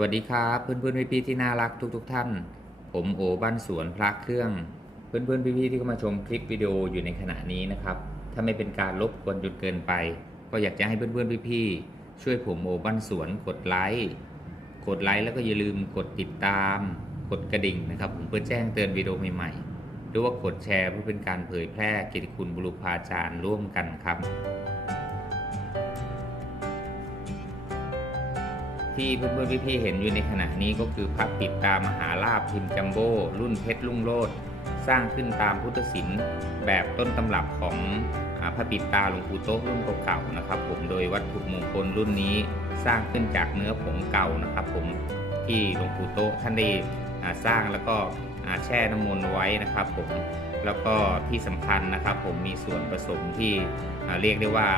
สวัสดีครับเพื่อนเพื่อนพี่พี่ที่น่ารักทุกๆทท่าน ผมโอบ้านสวนพระเครื่อง เพื่อนเพื่อนพี่พี่ที่เข้ามาชมคลิปวิดีโออยู่ในขณะนี้นะครับ ถ้าไม่เป็นการรบกวนจนเกินไป ก็อยากจะให้เพื่อนเพื่อนพี่พี่ช่วยผมโอบ้านสวนกดไลค์กดไลค์แล้วก็อย่าลืมกดติดตาม กดกระดิ่งนะครับ ผมเพื่อแจ้งเตือนวิดีโอใหม่ๆหรือว่ากดแชร์เพื่อเป็นการเผยแพร่กียรติคุณบุรุษาจารย์ร่วมกันครับ ที่เพื่อนๆพี่ๆเห็นอยู่ในขณะนี้ก็คือพระปิดตามหาลาภพิมพ์จัมโบ้รุ่นเพชรลุ่งโลดสร้างขึ้นตามพุทธศิลป์แบบต้นตำรับของอพระปิดตาหลวงปู่โต๊ะรุ่นเก่าๆนะครับ ผมโดยวัตถุมงคลรุ่นนี้สร้างขึ้นจากเนื้อผงเก่านะครับ ผมที่หลวงปู่โต๊ะท่านได้สร้างแล้วก็แช่น้ำมนต์ไว้นะครับ ผมแล้วก็ที่สำคัญนะครับ ผมมีส่วนผสมที่เรียกได้ว่า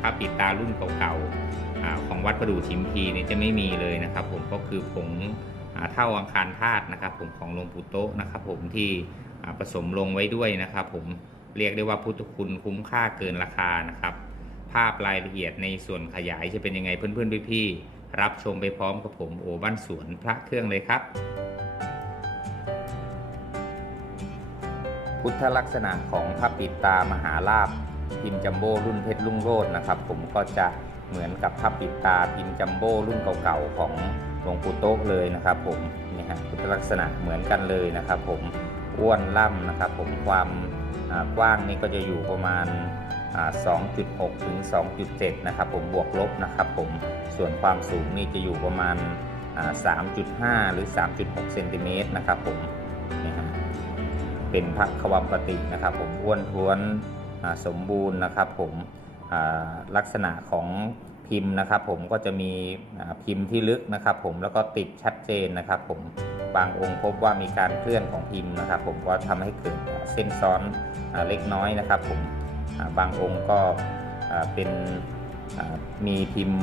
พระปิดตารุ่นเก่าๆอา ของวัดประดู่ชิมพีนี่จะไม่มีเลยนะครับ ผมก็คือผงเท่าอังคารธาตุนะครับ ผมของหลวงปู่โตะนะครับ ผมที่ผสมลงไว้ด้วยนะครับ ผมเรียกได้ว่าพุทธคุณคุ้มค่าเกินราคานะครับ ภาพรายละเอียดในส่วนขยายจะเป็นยังไงเพื่อนๆพี่ๆรับชมไปพร้อมกับผมโอบ้านสวนพระเครื่องเลยครับ พุทธลักษณะของพระปิดตามหาลาภ พิมพ์จัมโบ้รุ่นเพชรลุ่งโรจน์นะครับ ผมก็จะเหมือนกับพระปิดตาพิมพ์จัมโบ้รุ่นเก่าๆของหลวงปู่โต๊ะเลยนะครับ ผมนี่ฮะพุทธลักษณะเหมือนกันเลยนะครับ ผมอ้วนล่ำนะครับ ผมความกว้างนี่ก็จะอยู่ประมาณอ่า2.6 ถึง 2.7 นะครับ ผมบวกลบนะครับ ผมส่วนความสูงนี่จะอยู่ประมาณ 3.5 หรือ 3.6 เซนติเมตรนะครับ ผมนี่ฮะเป็นพระควัมปตินะครับ ผมอ้วนท้วน สมบูรณ์นะครับผมลักษณะของพิมพ์นะครับผมก็จะมีพิมพ์ที่ลึกนะครับผมแล้วก็ติดชัดเจนนะครับผมบางองค์พบว่ามีการเคลื่อนของพิมพ์นะครับผมก็ทำให้เกิดเส้นซ้อนอเล็กน้อยนะครับผมบางองค์ก็เป็นมีพิมพ์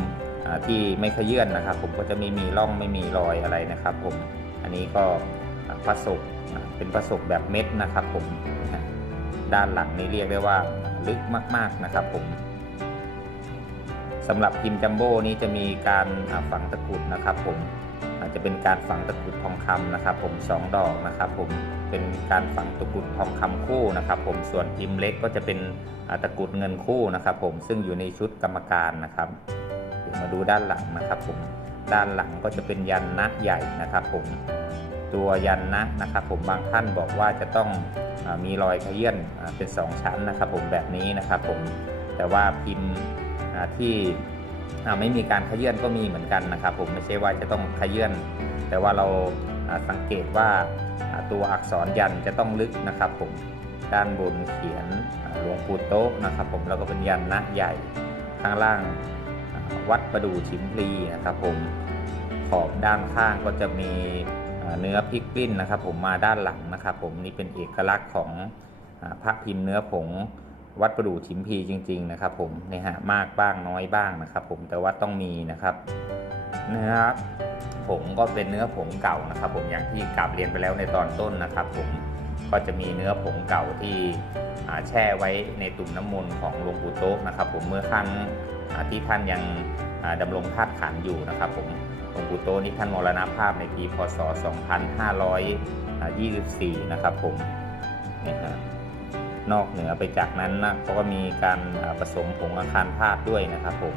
ที่ไม่ขยื่นนะครับ ผมก็จะไม่มีร่องไม่มีรอยอะไรนะครับผมอันนี้ก็อ่าประสบเป็นประสบแบบเม็ดนะครับผมนะ ด้านหลังนี่เรียกได้ว่าลึกมาก ๆนะครับผมสำหรับพิมพ์จัมโบ้นี้จะมีการฝังตะกรุดนะครับผมอาจจะเป็นการฝังตะกรุดทองคำนะครับ ผมสองดอกนะครับ ผมเป็นการฝังตะกรุดทองคำคู่นะครับ ผมส่วนพิมพ์เล็กก็จะเป็นตะกรุดเงินคู่นะครับ ผมซึ่งอยู่ในชุดกรรมการนะครับเดี๋ยวมาดูด้านหลังนะครับ ผมด้านหลังก็จะเป็นยันนะใหญ่นะครับ ผมตัวยันนะนะครับ ผมบางท่านบอกว่าจะต้อง มีรอยขยื่นเป็น 2 ชั้นนะครับ ผมแบบนี้นะครับ ผมแต่ว่าพิมพ์ที่ไม่มีการขยื่นก็มีเหมือนกันนะครับ ผมไม่ใช่ว่าจะต้องขยื่นแต่ว่าเราสังเกตว่าตัวอักษรยันจะต้องลึกนะครับ ผมด้านบนเขียนหลวงปู่โต๊ะนะครับ ผมแล้วก็เป็นยันนะใหญ่ข้างล่างวัดประดูชิมพลีนะครับ ผมขอบด้านข้างก็จะมี เนื้อพริกกลิ้นนะครับ ผมมาด้านหลังนะครับ ผมนี่เป็นเอกลักษณ์ของอพระพิมพ์เนื้อผงวัดประดู่ฉิมพีจริง ๆ นะครับ ผมนี่ฮะมากบ้างน้อยบ้างนะครับ ผมแต่ว่าต้องมีนะครับเนื้อผงก็เป็นเนื้อผงเก่านะครับ ผมอย่างที่กลับเรียนไปแล้วในตอนต้นนะครับ ผมก็จะมีเนื้อผงเก่าที่แช่ไว้ในตุ่มน้ำมนต์ของหลวงปู่โต๊ะนะครับ ผมเมื่อครั้งที่ท่านยังดำรงธาตุขันอยู่นะครับ ผม ลวงปู่โตนี่ท่านมรณภาพในปีพศ 2524 นะครับผมนี่ฮะนอกเหนือไปจากนั้นนะเขาก็มีการผสมผงอาคารธาตุด้วยนะครับผม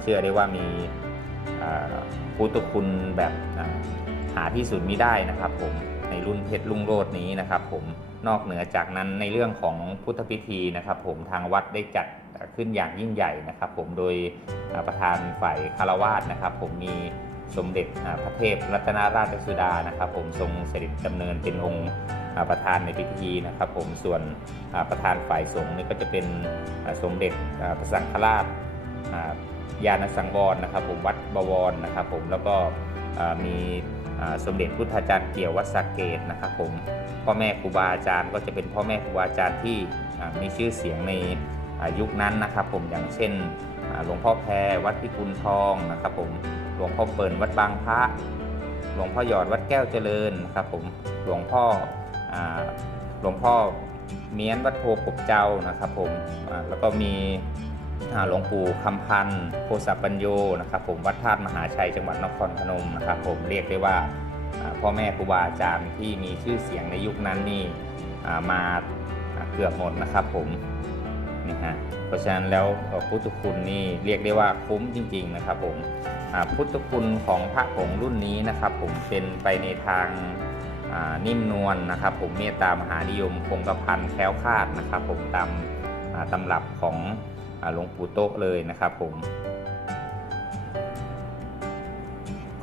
เชื่อได้ว่ามีพุทธคุณแบบหาที่สุดไมิได้นะครับผมในรุ่นเพชรลุ่งโรดนี้นะครับผมนอกเหนือจากนั้นในเรื่องของพุทธพิธีนะครับผมทางวัดได้จัดขึ้นอย่างยิ่งใหญ่นะครับผมโดยประธานฝ่ายคารวาสนะครับผมมี สมเด็จพระเทพรัตนราชสุดานะครับ ผมทรงเสด็จดำเนินเป็นองค์ประธานในพิธีนะครับ ผมส่วนประธานฝ่ายสงฆ์นี่ก็จะเป็นสมเด็จพระสังฆราชอ่ายานสังวรนะครับ ผมวัดบวรนะครับ ผมแล้วก็มีสมเด็จพุทธาจารย์เกี่ยววัดสระเกตนะครับ ผมพ่อแม่ครูบาอาจารย์ก็จะเป็นพ่อแม่ครูบาอาจารย์ที่มีชื่อเสียงในยุคนั้นนะครับ ผมอย่างเช่นหลวงพ่อแพรวัดพิกุลทองนะครับ ผม หลวงพ่อเปิ่นวัดบางพระ หลวงพ่อหยอดวัดแก้วเจริญครับผม หลวงพ่ออหลวงพ่อเมียนวัดโพกบเจ้านะครับผมแล้วก็มีหลวงปู่คำพันธ์โคสปัญโยนะครับผมวัดธาตุมหาชัยจังหวัดนครพนมนะครับผมเรียกได้ว่าพ่อแม่ครูบาอาจารย์ที่มีชื่อเสียงในยุคนั้นนี่มาเกือบหมดนะครับผมนี่ฮะเพราะฉะนั้นแล้วพุทธคุณนี่เรียกได้ว่าคุ้มจริง ๆนะครับผม พุทธคุณของพระผงรุ่นนี้นะครับ ผมเป็นไปในทางนิ่มนวลนะครับ ผมเมตตามหานิยมคงกระพันแคล้วคาดนะครับ ผมตามตำรับของหลวงปู่โตะเลยนะครับผม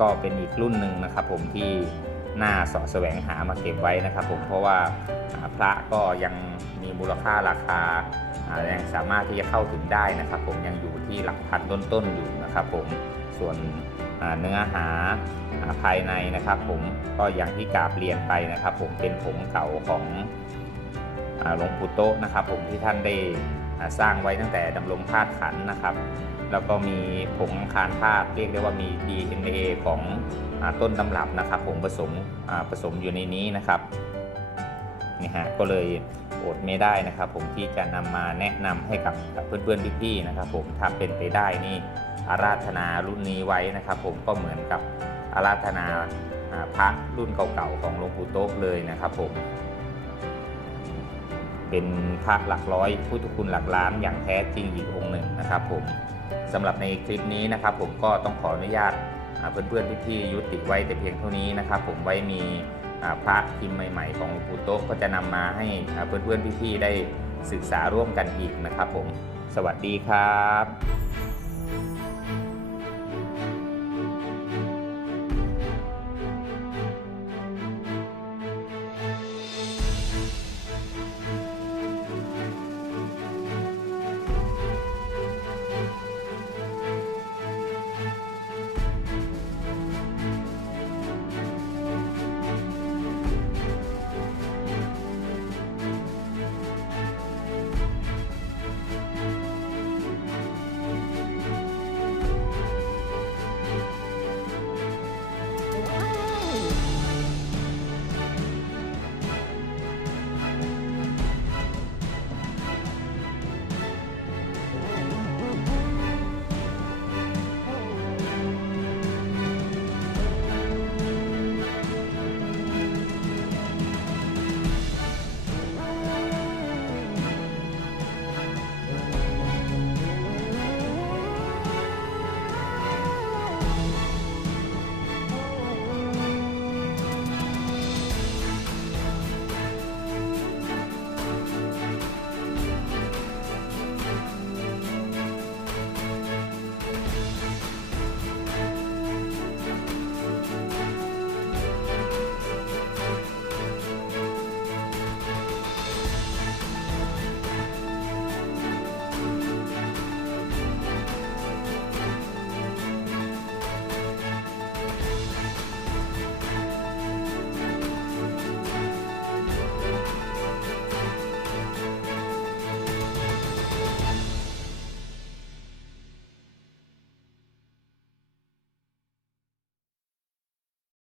ก็เป็นอีกรุ่นหนึ่งนะครับ ผมที่น่าสาะแสวงหามาเก็บไว้นะครับ ผมเพราะว่าพระก็ยังมีมูลค่าราคาอ่ายังสามารถที่จะเข้าถึงได้นะครับ ผมยังอยู่ที่หลักพันต้นๆอยู่นะครับ ผม ส่วนเนื้อหาภายในนะครับ ผมก็อย่างที่กราบเรียนไปนะครับ ผมเป็นผงเก่าของหลวงปู่โตะนะครับ ผมที่ท่านได้สร้างไว้ตั้งแต่ดำรงธาตุขันนะครับ แล้วก็มีผงคารธาตุเรียกได้ว่ามี DNA ของอต้นตำรับนะครับ ผมผสมผสมอยู่ในนี้นะครับนี่ฮะก็เลยอดไม่ได้นะครับ ผมที่จะนำมาแนะนำให้กับกับเพื่อนๆพี่ๆนะครับ ผมถ้าเป็นไปได้นี่ อาราธนารุ่นนี้ไว้นะครับ ผมก็เหมือนกับอาราธนาพระรุ่นเก่าๆของหลวงปู่โต๊ะเลยนะครับผมเป็นพระหลักร้อยพุทธคุณหลักล้านอย่างแท้จริงอีกองค์หนึ่งนะครับผมสำหรับในคลิปนี้นะครับ ผมก็ต้องขออนุญาตเพื่อนๆพี่ๆยุติไว้แต่เพียงเท่านี้นะครับ ผมไว้มีพระพิมพ์ใหม่ๆ ของหลวงปู่โต๊ะก็จะนำมาให้เพื่อนๆพี่ๆได้ศึกษาร่วมกันอีกนะครับ ผม สวัสดีครับ